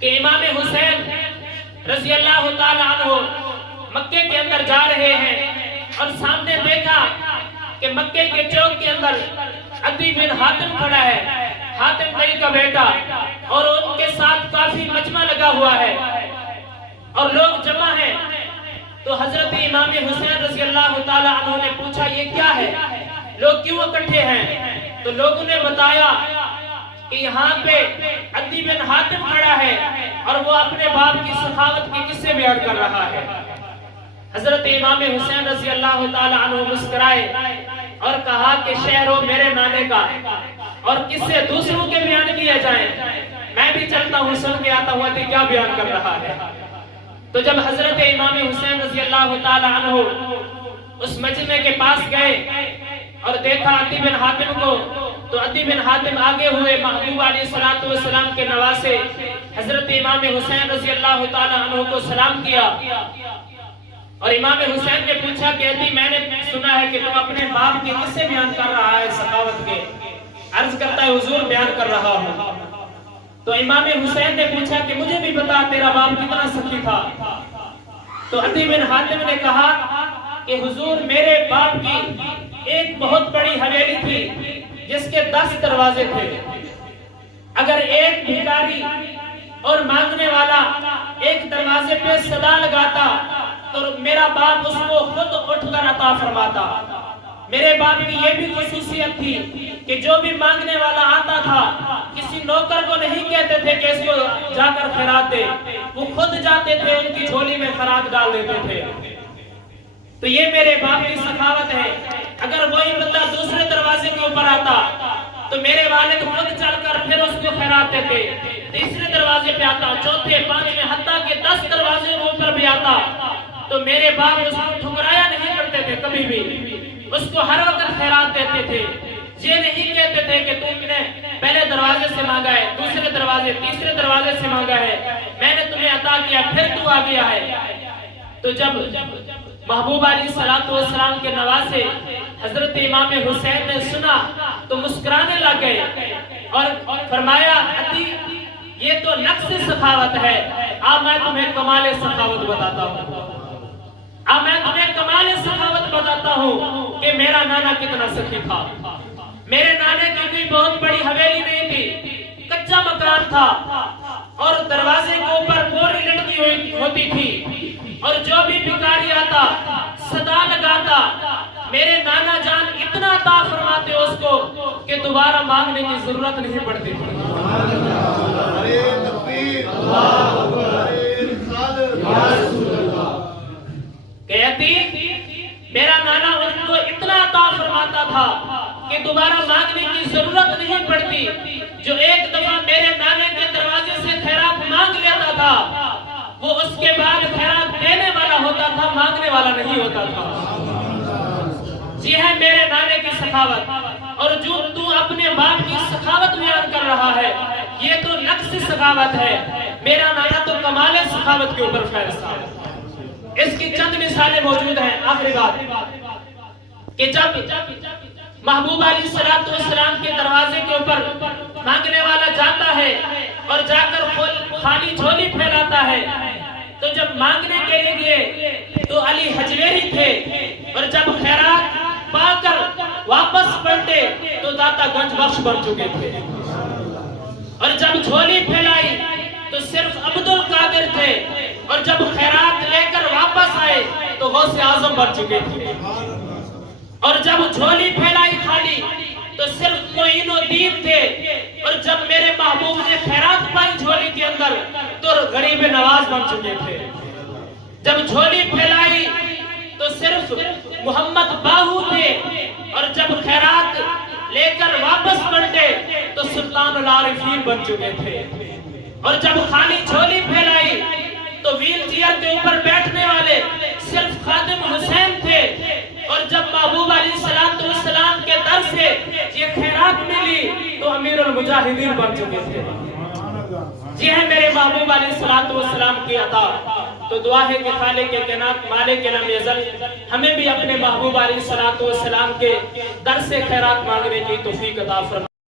کہ امام حسین رضی اللہ تعالیٰ عنہ مکے کے اندر جا رہے ہیں اور سامنے دیکھا کہ مکے کے چوک کے اندر عدی بن حاتم کھڑا ہے، حاتم بھائی کا بیٹا، اور ان کے ساتھ کافی مجمع لگا ہوا ہے اور لوگ جمع ہیں۔ تو حضرت امام حسین رضی اللہ تعالیٰ عنہ نے پوچھا یہ کیا ہے، لوگ کیوں اکٹھے ہیں؟ تو لوگوں نے بتایا کہ یہاں پہ عدی بن حاتم کھڑا ہے اور وہ اپنے باپ کی سخاوت کے قصے بیان کر رہا ہے۔ حضرت امام حسین رضی اللہ تعالیٰ عنہ مسکرائے اور کہا کہ شہر ہو میرے نانے کا، اور قصے دوسروں کے بیان کیے جائیں، میں بھی چلتا ہوں سن کے آتا ہوں کہ کیا بیان کر رہا ہے۔ تو جب حضرت امام حسین رضی اللہ تعالیٰ عنہ اس مجمع کے پاس گئے اور دیکھا عدی بن حاتم کو، تو عدی بن حاتم آگے ہوئے محبوب علیہ السلام کے نواسے حضرت امام حسین رضی اللہ تعالیٰ عنہ کو سلام کیا، اور امام حسین نے پوچھا کہ عدی میں نے سنا ہے کہ تم اپنے باپ کے قصے بیان کر رہا ہے سخاوت کے۔ عرض کرتا ہے حضور بیان کر رہا ہوں۔ تو امام حسین نے پوچھا کہ مجھے بھی بتا تیرا باپ کتنا سخی تھا۔ تو عدی بن حاتم نے کہا کہ حضور میرے باپ کی ایک بہت بڑی حویلی تھی جس کے 10 دروازے تھے، اگر ایک بھکاری اور مانگنے والا ایک دروازے پہ صدا لگاتا تو میرا باپ اس کو خود اٹھ کر عطا فرماتا۔ میرے باپ کی یہ بھی خصوصیت تھی کہ جو بھی مانگنے والا آتا تھا کسی نوکر کو نہیں کہتے تھے کہ اس کو جا کر خیرات دے، وہ خود جاتے تھے ان کی جھولی میں خیرات ڈال دیتے تھے۔ تو یہ میرے باپ کی سخاوت ہے۔ اگر وہی بندہ دوسرے دروازے کے اوپر آتا تو میرے والد خود چل کر پھر اس کو خیرات دیتے، تیسرے دروازے پہ آتا، چوتھے، پانچویں، حتیٰ کہ 10 دروازے کے اوپر بھی آتا تو میرے باپ اس کو ٹھکرایا نہیں کرتے تھے، کبھی بھی اس کو ہر وقت خیرات دیتے تھے۔ یہ نہیں کہتے تھے کہ تم نے پہلے دروازے سے مانگا ہے، دوسرے دروازے، تیسرے دروازے سے مانگا ہے، میں نے تمہیں عطا کیا پھر تو آ گیا ہے۔ تو جب محبوب علیہ السلام کے نواسے حضرت امام حسین نے سنا تو مسکرانے لگ گئے اور فرمایا عدی یہ تو نقص سخاوت ہے، اب میں تمہیں کمال سخاوت بتاتا ہوں، اب میں تمہیں کمال سخاوت بتاتا ہوں کہ میرا نانا کتنا سخی تھا۔ میرے نانے کی کوئی بہت بڑی حویلی نہیں تھی، کچا مکان تھا اور دروازے کے اوپر گوری لٹکی ہوتی تھی، اور جو بھی بھکاری آتا صدا لگاتا میرے نانا جان اتنا عطا فرماتے اس کو کہ دوبارہ مانگنے کی ضرورت نہیں پڑتی تھی۔ کہتی میرا نانا ان کو اتنا عطا فرماتا تھا کہ دوبارہ مانگنے کی ضرورت نہیں پڑتی۔ جو ایک دفعہ میرے نانے کے دروازے سے خیرات مانگ لیتا تھا وہ اس کے بعد خیرات دینے والا ہوتا تھا، مانگنے والا نہیں ہوتا تھا۔ یہ ہے میرے نانے کی سخاوت، اور جو تو اپنے باپ کی سخاوت بیان کر رہا ہے یہ تو نقص سخاوت ہے۔ میرا نانا تو کمال سخاوت کے اوپر فیض تھا۔ اس کی چند مثالیں موجود ہیں۔ آخری بات کہ جب محبوب علیہ السلام کے دروازے کے اوپر مانگنے والا جاتا ہے اور جا کر خالی جھولی پھیلاتا ہے تو جب مانگنے کے لیے گئے تو علی حجویری تھے، اور جب خیرات پا کر واپس پلٹے تو داتا گنج بخش بن چکے تھے، اور جب جھولی پھیلائی تو صرف عبد القادر تھے، اور جب خیرات لے کر واپس آئے تو غوث اعظم بن چکے تھے، اور جب جھولی پھیلائی خالی تو صرف معین الدین تھے، اور جب میرے محبوب نے خیرات پائی جھولی کے اندر تو غریب نواز بن چکے تھے، جب جھولی پھیلائی تو صرف محمد باہو تھے، اور جب خیرات لے کر واپس پلٹے تو سلطان العارفین بن چکے تھے، اور جب خالی جھولی پھیلائی تو ویل چیئر کے اوپر بیٹھنے والے صرف خادم حسین تھے، اور جب محبوب علیہ السلام کے در سے یہ خیرات ملی تو امیر المجاہدین بن چکے تھے۔ یہ ہے میرے محبوب علیہ السلام کی عطا۔ تو دعا ہے کہ خالق کائنات مالک لم یزل ہمیں بھی اپنے محبوب علیہ السلام کے در سے خیرات مانگنے کی توفیق عطا فرمائے۔